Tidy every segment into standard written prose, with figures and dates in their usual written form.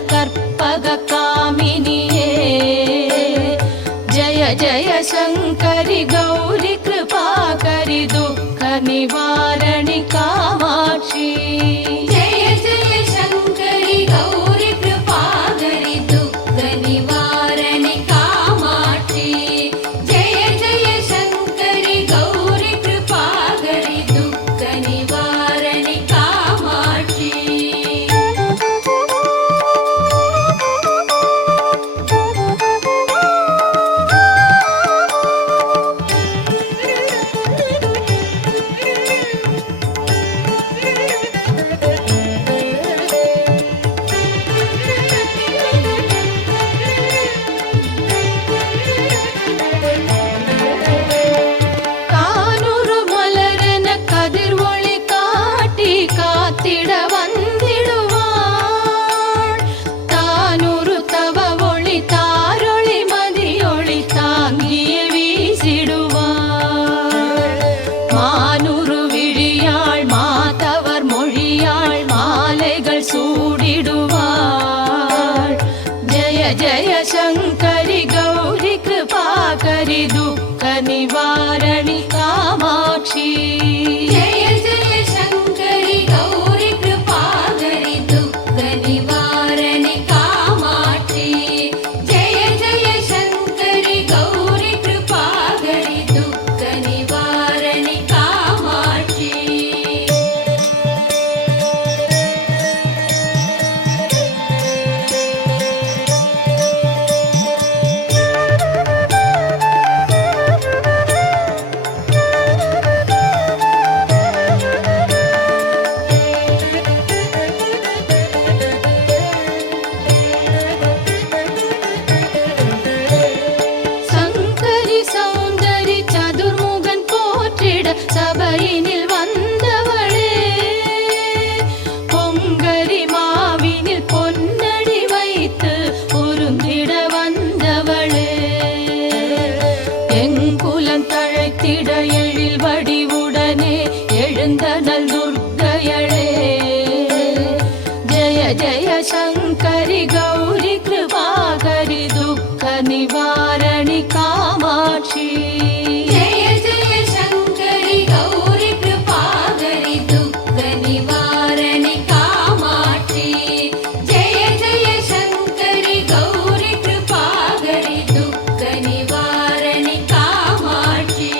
முதல் கற்பக காமினியே ஜய ஜய சங்கரி கௌரி கிருபாகரி துக்க நிவாரணி காமாட்சி ஜய ஜய சங்கரி கௌரி கிருபாகரி துக்க நிவாரணி காமாட்சி ஜய ஜய சங்கரி கௌரி கிருபாகரி துக்க நிவாரணி காமாட்சி கானூறு மலரென கதிர் ஒளி காட்டி காத்திட வந்திடுவாள் தானூறு தவ ஒளி தாரொளி மதியொளி தாங்கியே வீசிடுவாள் மானூறு விழியாள் மாதவர் மொழியாள் மாலைகள் சூடிடுவாள் ஜய ஜய சங்கரி கௌரி கிருபாகரி துக்க நிவாரணி காமாட்சி ஜய ஜய சங்கரி கௌரி கிருபாகரி துக்க நிவாரணி காமாட்சி ஜய ஜய சங்கரி கௌரி கிருபாகரி துக்க நிவாரணி காமாட்சி சங்கரி சௌந்தரி சதுர்முகன் போற்றிட சபையினில் வந்தவளே பொங்கரி மாவினில் பொன்னடி வைத்து பொருந்திட வந்தவளே எங்குலம் தழைத்திட எழில் வடிவுடனே எழுந்தனள் துர்க்கையளே ஜய ஜய சங்கரி கௌரி கிருபாகரி துக்க நிவாரணி காமாட்சி ஜய ஜய சங்கரி கௌரி கிருபாகரி துக்க நிவாரணி காமாட்சி ஜய ஜய சங்கரி கௌரி கிருபாகரி துக்க நிவாரணி காமாட்சி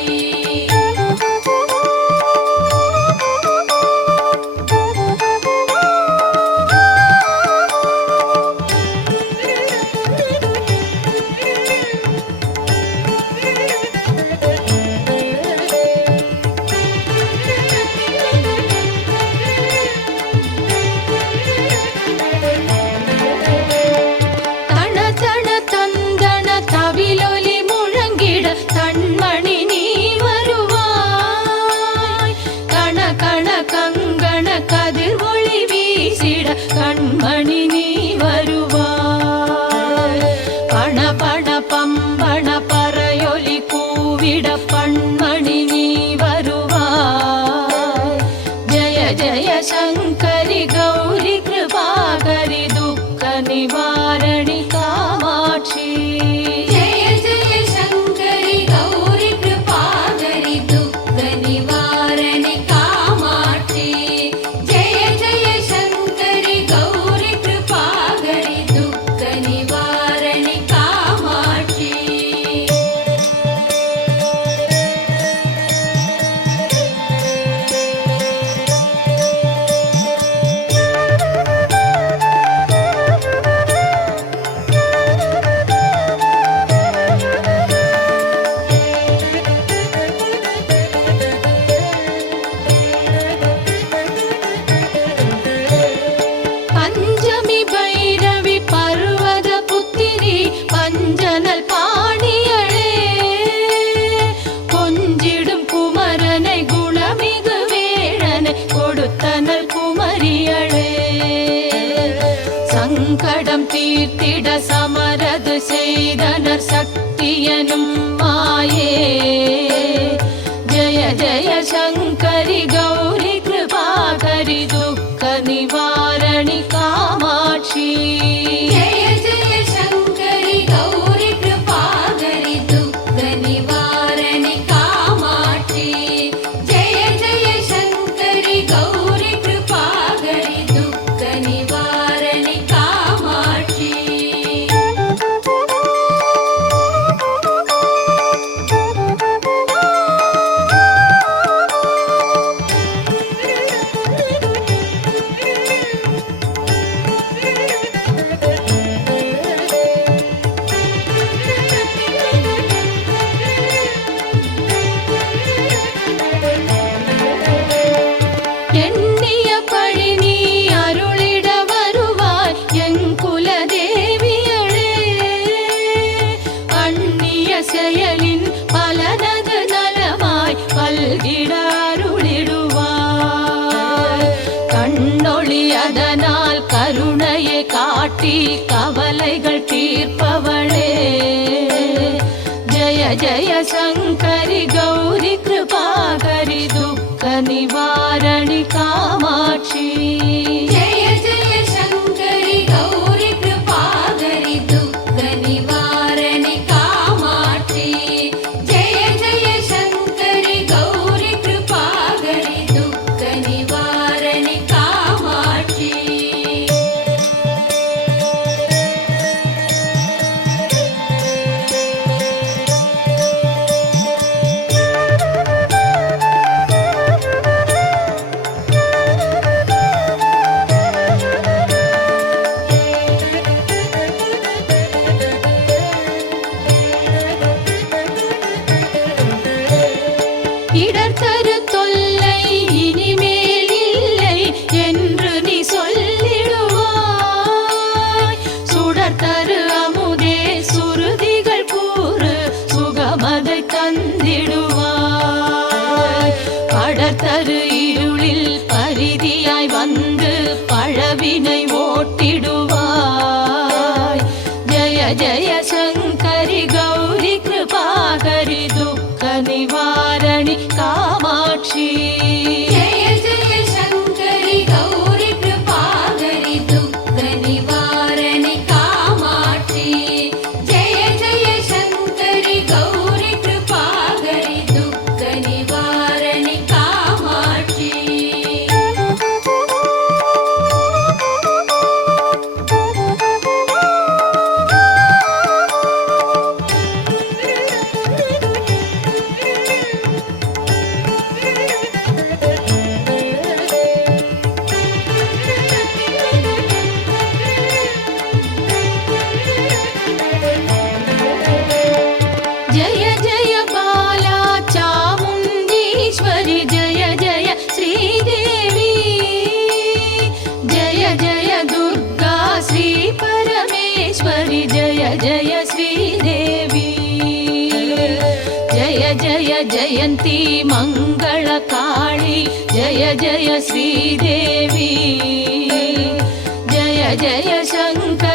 தண தண தந்தன தவிலொலி முழங்கிட தன்மணி நீ வருவாய் கண கண கங்கண கதிர் ஒளி வீசிட கண்மணி நீ வருவாய் பண பண பம்பண பறையொலி கூவிட பண்மணி நீ வருவாய் ஜய ஜய சங்கரி கௌரி கிருபாகரி துக்க நிவாரணி காமாட்சி ஜய ஜய சங்கரி கௌரி கிருபாகரி துக்க நிவாரணி காமாட்சி ஜய ஜய சங்கரி கௌரி கிருபாகரி துக்க நிவாரணி காமாட்சி பஞ்சமி பைரவி பர்வத புத்திரி பஞ்சனல் பாணியளே கொஞ்சிடும் குமரனை குணமிகு வேழனை கொடுத்தனல் குமரியளே சங்கடம் தீர்த்திட சமரது செய்தனர் சக்தியனும் மாயே ஜய ஜய சங்கரி கௌரி கிருபாகரி துக்க நிவாரணி காமாட்சி जय जय शङ्करि गौरि कृपाकरि दुःख निवारणि कामाक्षि जय जय शङ्करि गौरि कृपाकरि दुःख निवारणि कामाक्षि எண்ணிய பழி நீ அருளிட வருவாய் என் குலதேவியளே. அந்நிய செயலின் பலனது நலமாய் பல்கிட அருளிடுவாய். கண்ணொளி அதனால் கருணையை காட்டி கவலைகள் தீர்ப்பவளே. ஜய ஜய சங்கரி கௌரி கிருபாகரி துக்க நிவாரணி காமாட்சி जय जय शङ्करि गौरि कृपाकरि दुःख निवारणि कामाक्षि जय जय शङ्करि गौरि कृपाकरि दुःख निवारणि कामाक्षि இடர்தரு தொல்லை இனிமேல் இல்லை என்று நீ சொல்லிடுவாய். சுடர்தரு அமுதே சுருதிகள் கூறு சுகமதை தந்திடுவாய். படர்தரு இருளில் பரிதியாய் வந்து பழவினை ஓட்டிடுவாய். ஜய ஜய சங்கரி கௌரி கிருபாகரி துக்க நிவாரணி காமாட்சி जय जय शङ्करि गौरि कृपाकरि दुःख निवारणि कामाक्षि जय जय शङ्करि गौरि कृपाकरि दुःख निवारणि कामाक्षि जय जय बाला चामुण्डीश्वरि जय जय श्रीदेवी जय जय दुर्गा श्री परमेश्वरि जय जय श्रीदेवी जय जय जयन्ती मङ्गलकाळी जय जय श्रीदेवी जय जय शङ्कर